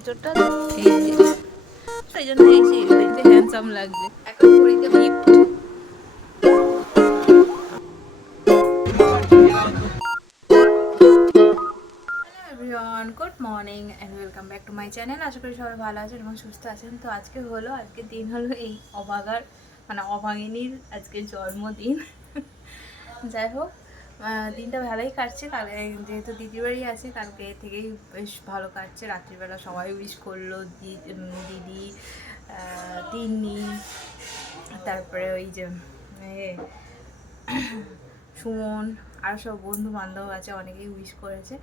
ভিতরটা এই জন্য এই হ্যান্ডসাম লাগছে এখন ঘড়িতে gift. Everyone, good morning and welcome back to my channel. আশা করি সবাই ভালো আছেন এবং সুস্থ আছেন। তো আজকের দিন হলো এই অভাগার মানে অভাগিনীর আজকে জন্মদিন। যাই হোক, দিনটা ভালোই কাটছে। কালকে যেহেতু দিদির বাড়ি আছে, কালকে থেকেই বেশ ভালো কাটছে। রাত্রিবেলা সবাই উইশ করলো, দিদি, তিন্নি, তারপরে ওই যে সুমন, আর সব বন্ধু বান্ধব আছে, অনেকেই উইশ করেছে।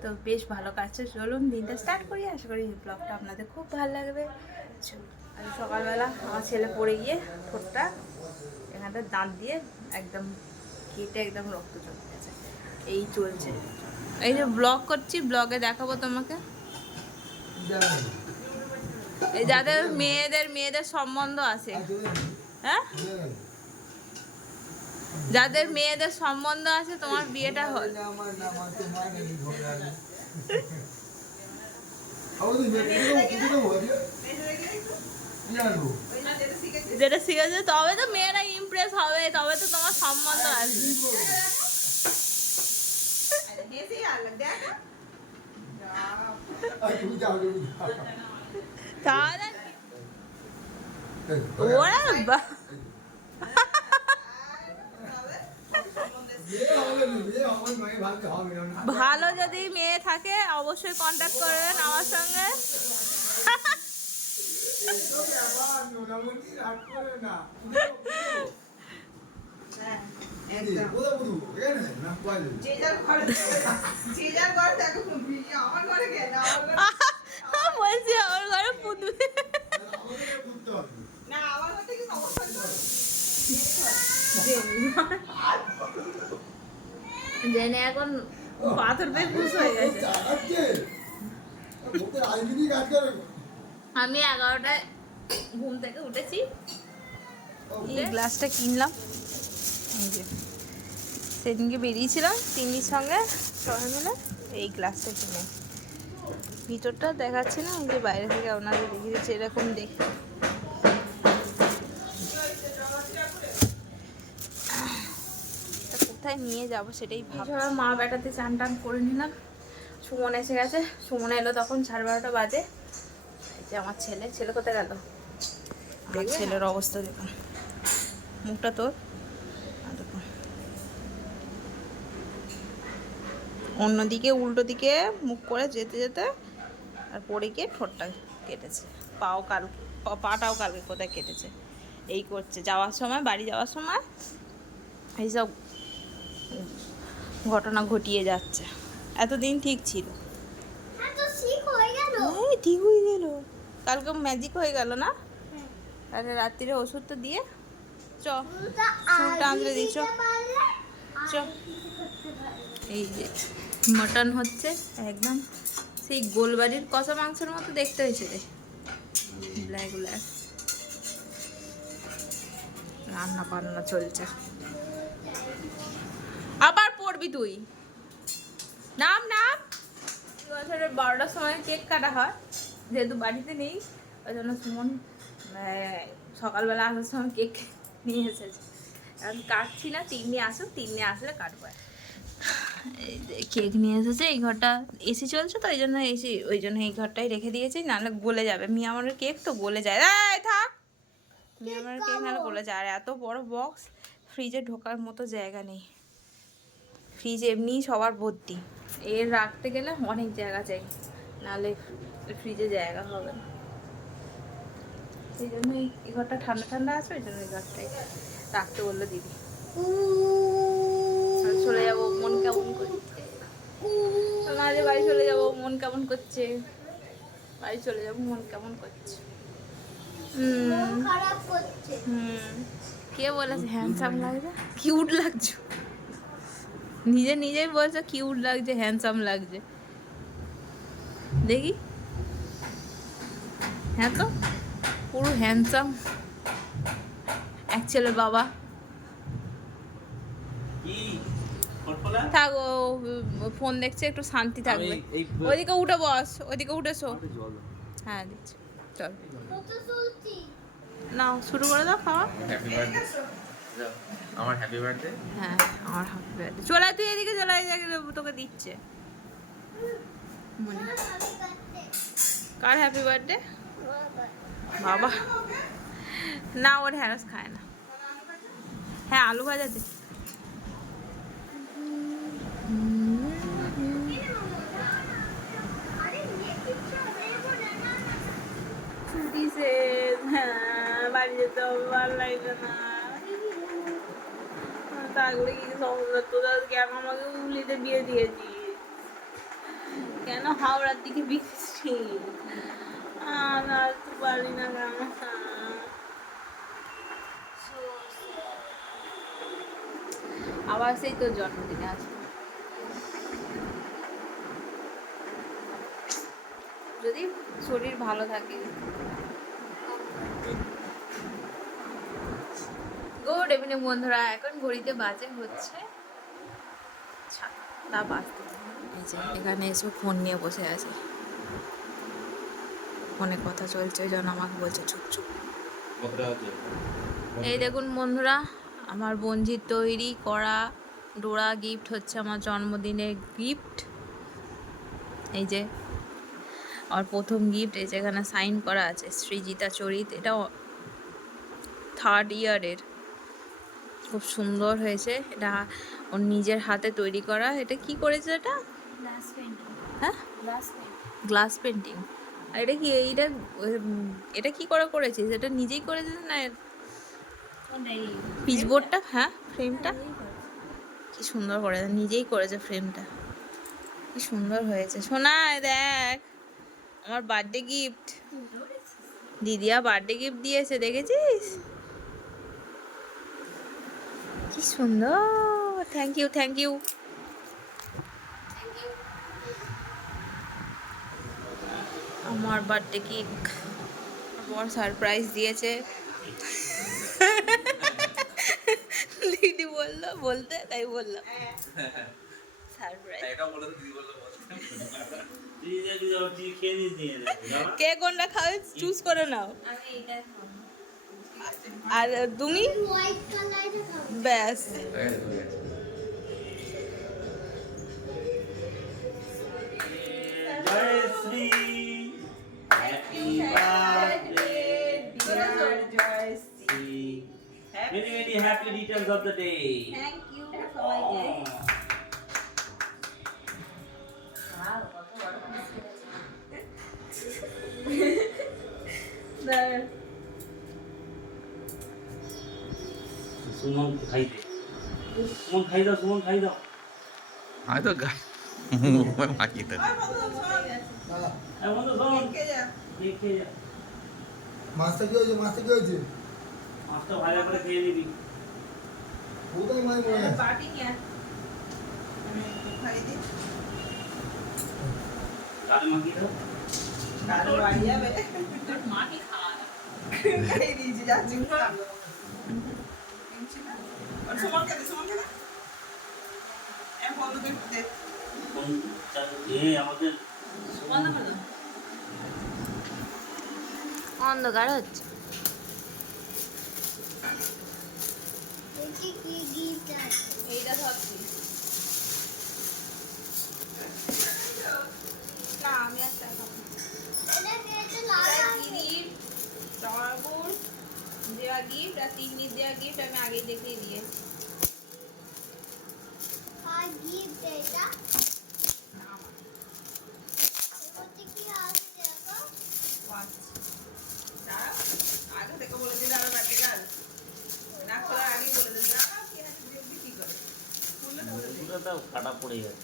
তো বেশ ভালো কাটছে। চলুন দিনটা স্টার্ট করি। আশা করি এই ব্লগটা আপনাদের খুব ভালো লাগবে। আজ সকালবেলা আমার ছেলে পড়ে গিয়ে ঠোঁটটা এখানটা দাঁত দিয়ে একদম কেটে একদম রক্ত চলে গেছে। এই চলছে, এই যে ব্লগ করছি, ব্লগে দেখাবো তোমাকে। এই যাদের মেয়েদের সম্বন্ধ আছে, হ্যাঁ, যাদের মেয়েদের সম্বন্ধ আছে, তোমার বিয়েটা হল। যেটা শিখেছে তবে তো মেয়েরা ইমপ্রেস হবে, তবে তো তোমার সম্বন্ধ আসবে। তাহলে ওরা ভালো যদি মেয়ে থাকে অবশ্যই কন্ট্যাক্ট করবেন আমার সঙ্গে। বলছি আমার ঘরে পুঁতবে জেনে এখন পাথর পেয়ে খুশ হয়ে গেছে। আমি 11টায় ঘুম থেকে উঠেছি, এই গ্লাসটা কিনলাম। এই যে সেদিনকে বেরিয়েছিলাম তিন্নির সঙ্গে সবাই মিলে, এই গ্লাসটা কিনে। ভিতরটা দেখাচ্ছি না, যে বাইরে থেকে আপনাদের দেখিয়ে দিচ্ছি। এরকম দেখি কোথায় নিয়ে যাবো সেটাই ভাবছি। মা বেটাতে চান টান করে নিলাম। সুমন এসে গেছে, সুমন এলো তখন 12:30 বাজে। এই যে আমার ছেলে কোথায় গেল? আমার ছেলের অবস্থা দেখুন, মুখটা তোর দেখুন, অন্যদিকে উল্টো দিকে মুখ করে যেতে যেতে আর পড়ে গিয়ে ঠোঁটটা কেটেছে। পাটাও কালকে কোথায় কেটেছে। এই করছে, যাওয়ার সময়, বাড়ি যাওয়ার সময় এইসব ঘটনা ঘটিয়ে যাচ্ছে। এতদিন ঠিক ছিল, ঠিক হয়ে গেল। কালকে ম্যাজিক হয়ে গেল না? আরে রাত্রিরে ওষুধ তো দিয়ে চুলটা আঁচড়ে দিই। চ এই যে মটন হচ্ছে, একদম সেই গোলবাড়ির কষা মাংসের মতো দেখতে হয়েছে রে, ব্ল্যাক ব্ল্যাক। রান্না বান্না চলছে। আবার পড়বি তুই, নাম 12টার সময় কেক কাটা হয়, যেহেতু বাড়িতে নেই ওই জন্য সুমন সকালবেলা আসার সময় কেক নিয়ে এসেছে। এখন কাটছি না, তিন্নি আসলে কাটবো। এই যে কেক নিয়ে এসেছে। এই ঘরটা এসি চলছে তো ওই জন্য এই ঘরটাই রেখে দিয়েছি, নাহলে গলে যাবে। মিয়ামরের কেক তো গলে যায়। থাক, মিয়ামরের কেক নাহলে গলে যায়। আর এত বড় বক্স, ফ্রিজে ঢোকার মতো জায়গা নেই। ফ্রিজ এমনিই সবার ভর্তি, এর রাখতে গেলে অনেক জায়গা চাই, নাহলে ফ্রিজে জায়গা হবে না। সেই জন্য এই ঘরটা ঠান্ডা ঠান্ডা আছে, ওই জন্য এই ঘরটাই রাখতে বললো দিদি। চলে যাবো, মন কেমন করছে। মাঝে বাড়ি চলে যাবো, মন কেমন করছে। বাড়ি চলে যাবো, মন কেমন করছে। কে বলেছে হ্যান্ডসাম লাগছে? কিউট লাগছে, নিজেই বলছে কিউট লাগছে, হ্যান্ডসাম লাগছে। দেখি, হ্যাঁ তো পুরো হ্যান্ডসাম এক ছেলের বাবা। থাক, ও ফোন দেখছে, একটু শান্তি থাকবে। ওইদিকে উঠে বস, ওইদিকে উঠেছো। হ্যাঁ দিচ্ছি, চল নাও শুরু করে দাও খাওয়া। হ্যাপি বার্থডে আমার হ্যাপি বার্থডে। হ্যাঁ আমার হ্যাপি বার্থডে। চলে আয় তুই এদিকে, চলে আয়, তোকে দিচ্ছে। কার হ্যাপি বার্থডে? বাবা না, ওর ঢ্যাঁড়স খায় না। হ্যাঁ আলু ভাজা দে। ছুটি শেষ, হ্যাঁ বাড়ি যেতে হবে, ভালো লাগবে না। তারপরে কি সমস্যা তোরা, কেন আমাকে হুগলিতে বিয়ে দিয়েছিস? কেন হাওড়ার দিকে বৃষ্টি? আর আসতে পারি না কেন? আবার সেই তোর জন্মদিনে আসবো যদি শরীর ভালো থাকে। গুড ইভিনিং বন্ধুরা, এখন ঘড়িতে বাজে হচ্ছে 7টা বাজতে। এই যে এখানে এসে ফোন নিয়ে বসে আছে, ফোনে কথা চলছে, ওই জন্য আমাকে বলছে চুপ চুপ। এই দেখুন বন্ধুরা, আমার বোনজির তৈরি করা ডোরা গিফট হচ্ছে আমার জন্মদিনের গিফট। এই যে আর প্রথম গিফট, এই যে এখানে সাইন করা আছে সৃজিতা চরিত, এটা 3rd ইয়ারের। খুব সুন্দর হয়েছে, এটা ওর নিজের হাতে তৈরি করা। এটা কি করেছে এটা? হ্যাঁ গ্লাস পেন্টিং। আর এটা কি, এটা কি করে করেছিস? এটা নিজেই করেছিস না পিচবোর্ডটা? হ্যাঁ ফ্রেমটা কি সুন্দর করে নিজেই করেছে, ফ্রেমটা কি সুন্দর হয়েছে। সোনা দেখ আমার বার্থডে গিফট, দিদিয়া বার্থডে গিফট দিয়েছে, দেখেছিস কি সুন্দর। Thank you thank you. আমার বার্থডে কেক বড় সারপ্রাইজ দিয়েছে। দিদি বললো বলতে, তাই বললাম সারপ্রাইজ। কে কোনটা খাবে চুজ করে নাও। আর তুমি ব্যাস। Many, many happy returns of the day. Thank you সবাইকে। সুমন খাই দে, সুমন খাই দাও, সুমন খাই দাও। আমি তো মাখিয়ে দেবো। বন্ধু শোন, দেখে যা, মাছটা কি হয়েছে? মাছটা কি হয়েছে? মাছটা ভাজা করে খেয়ে নিবি। কোথায় মাছ মনে আছে? পার্টি নিয়ে খাই দি, ডাল মাখিয়ে দাও। ডাল বাড়ি যাবে, মা কি খাওয়া খাই দিয়েছি যাচ্ছি। সুমন খেতে, সুমন খেতে বন্ধুদের আমাদের অন্ধকার হচ্ছে। এইটা ভাবছি না, আমি একটা দেওয়া গিফট আর তিন্নির দেওয়া গিফট আমি আগেই দেখিয়ে দিয়েছি। আগে থেকে বলে দিলে আরো বাড়তে গেল না, খোলার আগেই বলে দিল না কি করে কাটা পড়ে গেছে।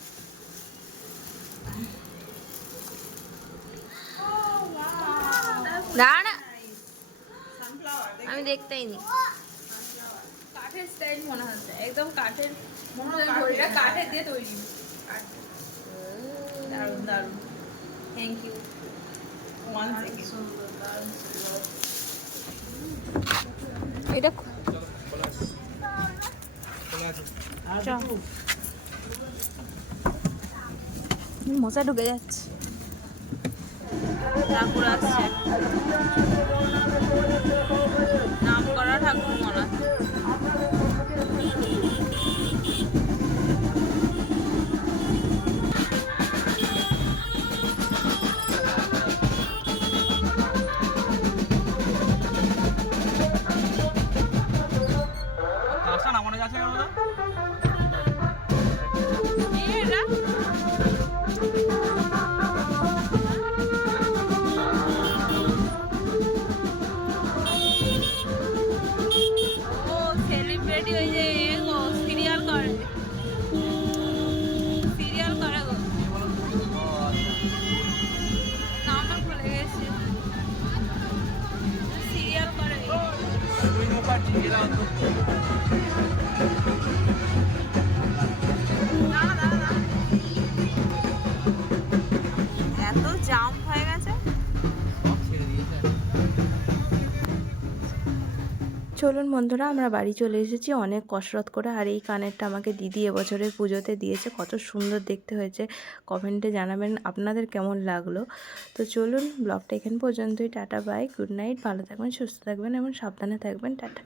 দাঁড়া, আমি দেখতেই নি। কাঠের স্টাইল মনে হচ্ছে, একদম কাঠের মনে হয়, ঘড়িটা কাঠের দিয়ে তৈরি। দারুণ দারুণ, থ্যাংক ইউ। এটা মশা ঢুকে যাচ্ছে। ঠাকুর আসছে, নাম করা ঠাকুর মনে হচ্ছে। কাজটা নামানো যাচ্ছে কেন দাদা? কি এটা? ও সেলিব্রিটি ওই যে সিরিয়াল করে, সিরিয়াল করে গো, নামটা ভুলে গেছি, সিরিয়াল করে। তুই মুখার্জি এরা তো দাঁড়া দাঁড়া দাঁড়া, এত জাম হয়ে গেছে। ছেড়ে দিয়েছে। চলুন বন্ধুরা, আমরা বাড়ি চলে এসেছি অনেক কসরত করে। আর এই কানেরটা আমাকে দিদি এবছরের পুজোতে দিয়েছে, কত সুন্দর দেখতে হয়েছে। কমেন্টে জানাবেন আপনাদের কেমন লাগলো। তো চলুন, ব্লগটা এখান পর্যন্তই। টাটা বাই, গুড নাইট, ভালো থাকবেন, সুস্থ থাকবেন এবং সাবধানে থাকবেন। টাটা।